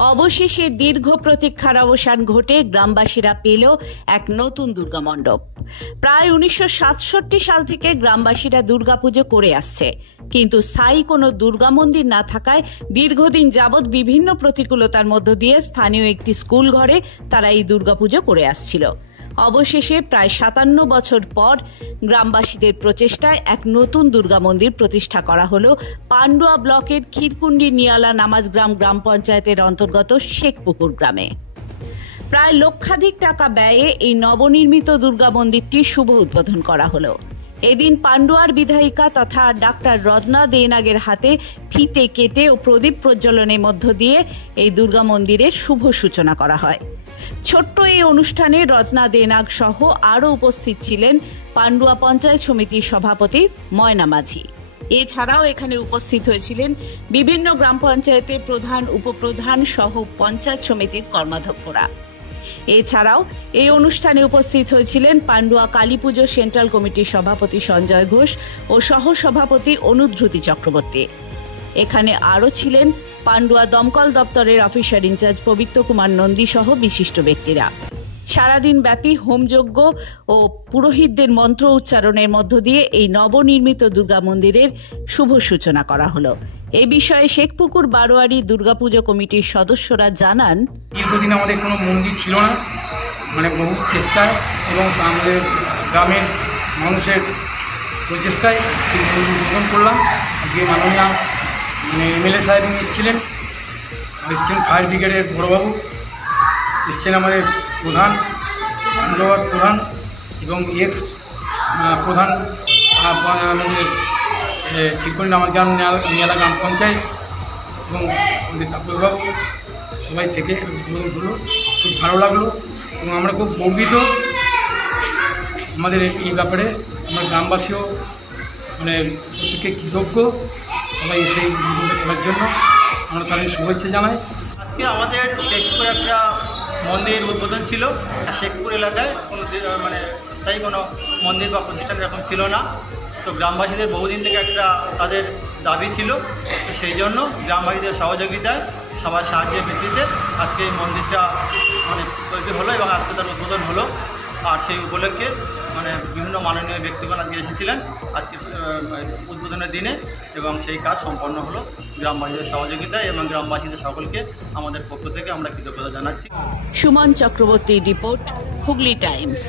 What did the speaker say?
অবশেষে দীর্ঘ প্রতীক্ষার অবসান ঘটে গ্রামবাসীরা পেল এক নতুন দুর্গা মণ্ডপ। প্রায় 1967 সাল থেকে গ্রামবাসীরা দুর্গাপুজো করে আসছে, কিন্তু স্থায়ী কোনো দুর্গা মন্দির না থাকায় দীর্ঘদিন যাবৎ বিভিন্ন প্রতিকূলতার মধ্য দিয়ে স্থানীয় একটি স্কুল ঘরে তারা এই দুর্গাপুজো করে আসছিল। অবশেষে প্রায় 57 বছর পর গ্রামবাসীদের প্রচেষ্টায় এক নতুন দুর্গা মন্দির প্রতিষ্ঠা করা হলো পান্ডুয়া ব্লকের ক্ষীরকুন্ডি নিয়ালা নামাজগ্রাম গ্রাম পঞ্চায়েতের অন্তর্গত শেখপুকুর গ্রামে। প্রায় লক্ষাধিক টাকা ব্যয়ে এই নবনির্মিত দুর্গা মন্দিরটি শুভ উদ্বোধন করা হলো। এদিন পান্ডুয়ার বিধায়িকা তথা ডাক্তার রত্না দেনাগের হাতে ফিতে কেটে ও প্রদীপ প্রজ্বলনের মধ্য দিয়ে এই দুর্গা মন্দিরের শুভ সূচনা করা হয়। ছোট্ট এই অনুষ্ঠানে রত্না দেনাগ সহ আরও উপস্থিত ছিলেন পান্ডুয়া পঞ্চায়েত সমিতির সভাপতি ময়না মাঝি। এছাড়াও এখানে উপস্থিত হয়েছিলেন বিভিন্ন গ্রাম পঞ্চায়েতের প্রধান, উপপ্রধান সহ পঞ্চায়েত সমিতির কর্মাধ্যক্ষরা। এছাড়াও এই অনুষ্ঠানে উপস্থিত হয়েছিলেন পান্ডুয়া কালী পুজো সেন্ট্রাল কমিটির সভাপতি সঞ্জয় ঘোষ ও সহসভাপতি অনুধ্রুতি চক্রবর্তী। এখানে আরও ছিলেন পান্ডুয়া দমকল দপ্তরের অফিসার ইনচার্জ পবিত্র কুমার নন্দী সহ বিশিষ্ট ব্যক্তিরা। সারাদিন ব্যাপী হোমযজ্ঞ ও পুরোহিতদের মন্ত্র উচ্চারণের মধ্য দিয়ে এই নবনির্মিত দুর্গা মন্দিরের শুভ সূচনা করা হলো। এই বিষয়ে শেখপুকুর বারোয়ারি দুর্গাপুজো কমিটির সদস্যরা জানান, দীর্ঘদিন আমাদের কোনো মন্দির ছিল না, বহু চেষ্টায় এবং আমাদের গ্রামের মানুষের প্রচেষ্টায় উদ্বোধন করলাম। আজকে মাননীয় এমএলএ সাহেব এসেছিলেন ফায়ার ব্রিগেডের বড়বাবু, এসছেন আমাদের প্রধান পান্ডুয়ার প্রধান এবং এক্স প্রধান আমাদের ক্ষীরকুন্ডি নামাজগ্রাম নিয়ালা গ্রাম পঞ্চায়েত এবং আমাদের তাপসবাবু সবাই থেকে উদ্বোধন হলো। খুব ভালো লাগলো এবং আমরা খুব গর্বিত আমাদের এই ব্যাপারে। আমরা গ্রামবাসীও প্রত্যেকে কৃতজ্ঞ, সবাই সেই উদ্বোধন করার জন্য আমরা তাদের শুভেচ্ছা জানাই। আজকে আমাদের শেখপুরে একটা মন্দির উদ্বোধন ছিল। শেখপুর এলাকায় কোনো স্থায়ী কোনো মন্দির বা প্রতিষ্ঠান এরকম ছিল না। তো গ্রামবাসীদের বহুদিন থেকে একটা তাদের দাবি ছিল, তো সেই জন্য গ্রামবাসীদের সহযোগিতায় সবার সাহায্যের ভিত্তিতে আজকে এই মন্দিরটা তৈরি হলো এবং আজকে তার উদ্বোধন হলো। আর সেই উপলক্ষে বিভিন্ন মাননীয় ব্যক্তিগণ আজকে এসেছিলেন আজকে উদ্বোধনের দিনে এবং সেই কাজ সম্পন্ন হলো গ্রামবাসীদের সহযোগিতায় এবং গ্রামবাসীদের সকলকে আমাদের পক্ষ থেকে আমরা কৃতজ্ঞতা জানাচ্ছি। সুমন চক্রবর্তীর রিপোর্ট, হুগলি টাইমস।